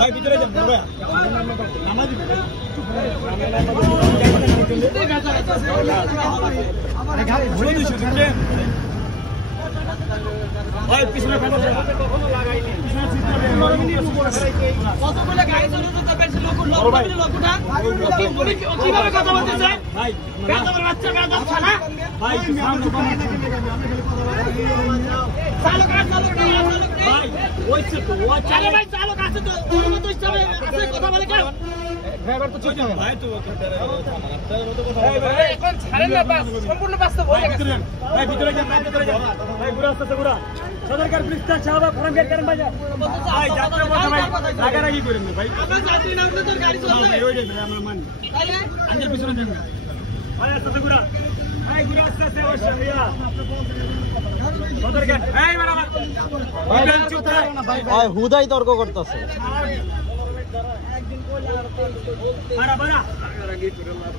ভাই ভিতরে যান ভাই নামাজ ভাই পিছনে লাগাইনি কতগুলো গাড়ি চলে তো তারপরে লোকটা কিভাবে কথা বলতেছে ভাই বেদমের বাচ্চা বেদম খানা ভাই চালক ভাই ওইছে তো ও চালে ভাই চালক আছে তো তোর মত হিসাবে আছে কথা বলে কেন ড্রাইভার তো চলে ভাই তো ভাই এখন ছাড়েন না বাস সম্পূর্ণ বাস্তব হয়ে গেছে ভাই ভিতরে যান ভাই পুরো রাস্তা পুরো সদরকার ব্রিজটা শাহবাগ ফরামগেট কারণ বাজার ভাই যাত্রা কথা ভাই লাগারাগি করেন না ভাই আমরা যাত্রী না উঠলে তোর গাড়ি চলবে ভাই ওই ভাই আমরা মানি তাহলে আঙ্কেল পিছনে যান ভাই আস্তে গুড়া ভাই গুড়া আস্তে অবশ্যই ইয়া সদরকার এই বরাবর ভাই হুদাই তর্ক করতেছে একদিন কইলা আর মারা লাগারাগি করে লাভ